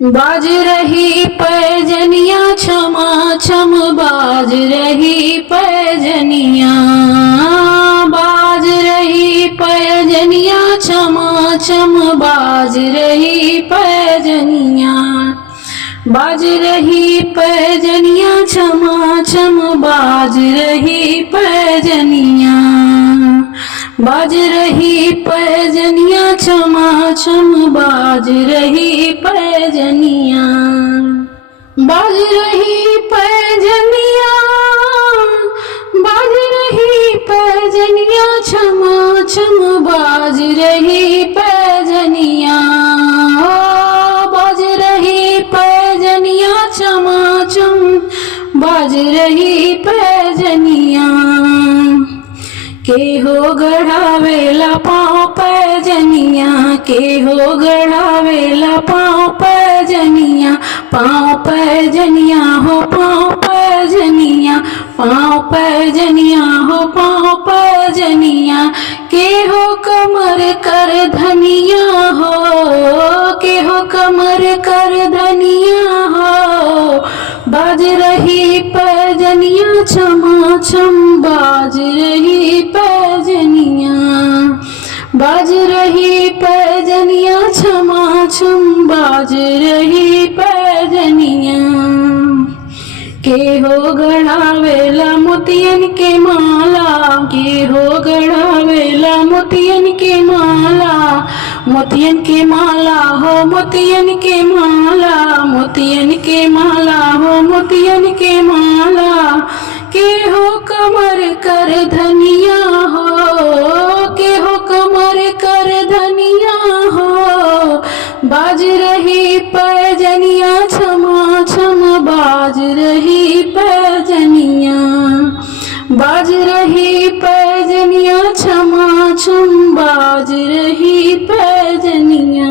बाज रही पैजनिया क्षमा छम बाज रही पैजनिया, बाज रही पैजनिया क्षमा छम बाज रही पैजनिया, बाज रही पैजनिया क्षमा छम बाज रही पैजनिया, बाज रही पैजनिया क्षमा छम बाज रही पैजनिया, बाज रही पैजनिया, बाज रही पैजनिया क्षमा छम बाज रही पैजनिया, बाज रही पैजनिया क्षमा छम बाज रही पैजनिया, के हो गढ़ावेला पाँव पैजनिया, के हो गढ़ावेला पाँव पैजनिया, पाँव पैजनिया हो पाँव पैजनिया, पाँव पैजनिया हो पाँव पैजनिया, के हो कमर कर धनिया हो, के हो कमर कर धनिया हो, बाज रही पैजनिया क्षमा छम बाज रही पैजनिया, बाज रही पैजनिया क्षमा छम बाज रही पैजनिया, के हो गढ़ावेला मोतियन के माला, के हो गढ़ावेला मोतियन के माला, मोतियन के माला हो मोतियन के माला, मोतियन के माला हो मोतियन के माला, के हो कमर कर धनिया हो, के हो कमर कर धनिया हो, बाज रही पैजनिया क्षमा छम बाज रही पैजनिया, बाज रही पैजनिया क्षमा छम बाज रही पैजनिया,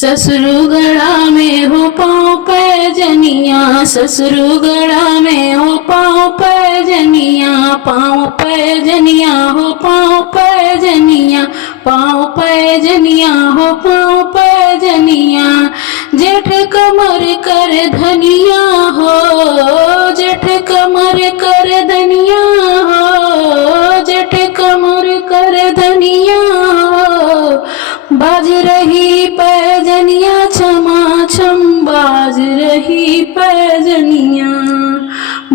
ससुरुगढ़ा में हो पाँव पैजनिया, ससुरुगढ़ा में हो पाँव पैजनिया, पाँव पैजनिया हो पाँव पैजनिया, पाँव पैजनिया हो पाँव पैजनिया, जेठ कमर कर धनिया हो, जेठ कमर कर धनिया हो, जेठ कमर कर धनिया हो, बाज रही पैजनिया क्षमा छम बाज रही पैजनिया,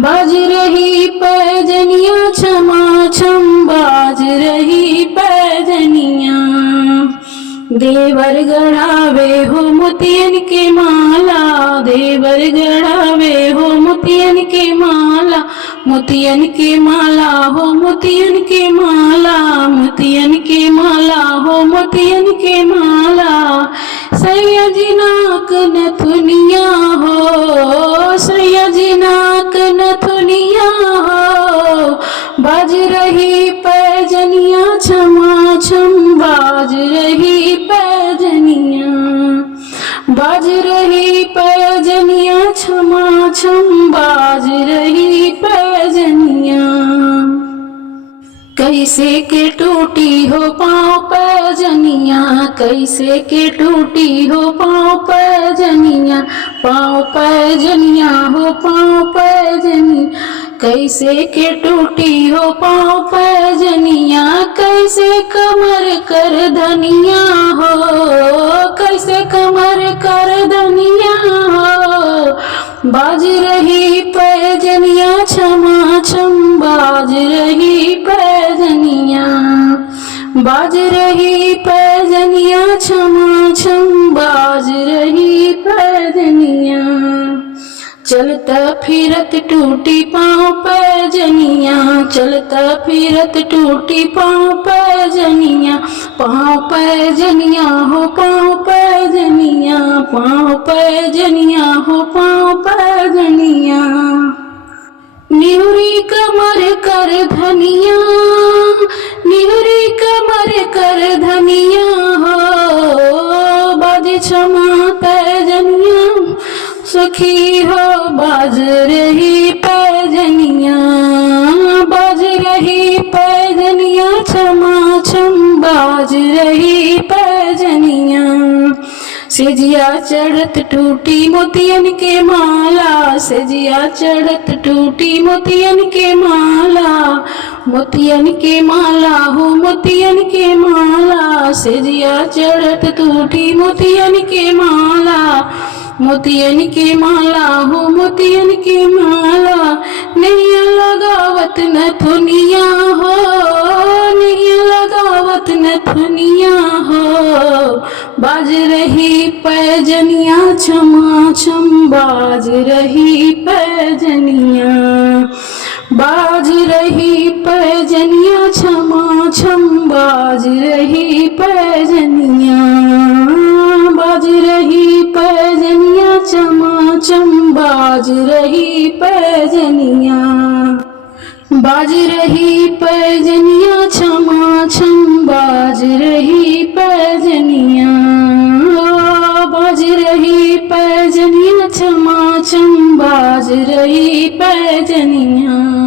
बाज रही पैजनिया क्षमा छम बाज रही पैजनिया, देवर गढ़ावे हो मोतियन के माला, देवर गढ़ावे हो मोतियन के माला, मोतियन के माला हो मोतियन के माला, मोतियन के माला हो मोतियन के माला, सैयदी नाक नथुनिया हो, सैयदी नाक नथुनिया हो, बाज रही पैजनिया क्षमा छम बाज रही पैजनिया, बाज रही पैजनिया क्षमा छम बाज रही पैजनिया, कैसे के टूटी हो पाँव पैजनिया, कैसे के टूटी हो पाँव पैजनिया, पाँव पैजनिया हो पाँव पैजनिया, कैसे के टूटी हो पाँव पैजनिया, कैसे कमर कर धनिया हो, कैसे कमर कर धनिया हो, बाज रही पैजनिया क्षमा छम बाज रही पैजनिया, बाज रही पैजनिया क्षमा छम बाज रही पैजनिया, चलता फिरत टूटी पाँव पैजनिया, चलता फिरत टूटी पाँव पैजनिया, पाँव पैजनिया हो पाँव पैजनिया, पाँव पैजनिया हो पाँव पैजनिया, निहुरी कमर कर धनिया, निहुरी कमर कर धनिया हो, बाज क्षमा पैजनिया सखी हो बाज रही पैजनिया, बाज रही पैजनिया क्षमा छम बाज रही पैजनिया, सेजिया चढ़त टूटी मोतियन के माला, सेजिया चढ़त टूटी मोतियन के माला, मोतियन के माला हो मोतियन के माला, सेजिया चढ़त टूटी मोतियन के माला, मोतियन के माला हो मोतियन के माला, नैया लगावत नथुनिया हो, नैया लगावत नथुनिया हो, बाज रही पैजनिया छमा छम, बाज रही पैजनिया, बाज रही पैजनिया छमा छम, बाज रही पैजनिया, बाज रही पैजनिया छमा छम, बाज रही पैजनिया, बाज रही पैजनिया छमा छम, बाज रही पैजनिया, बाज रही पैजनिया छमा छम, बाज रही पैजनिया।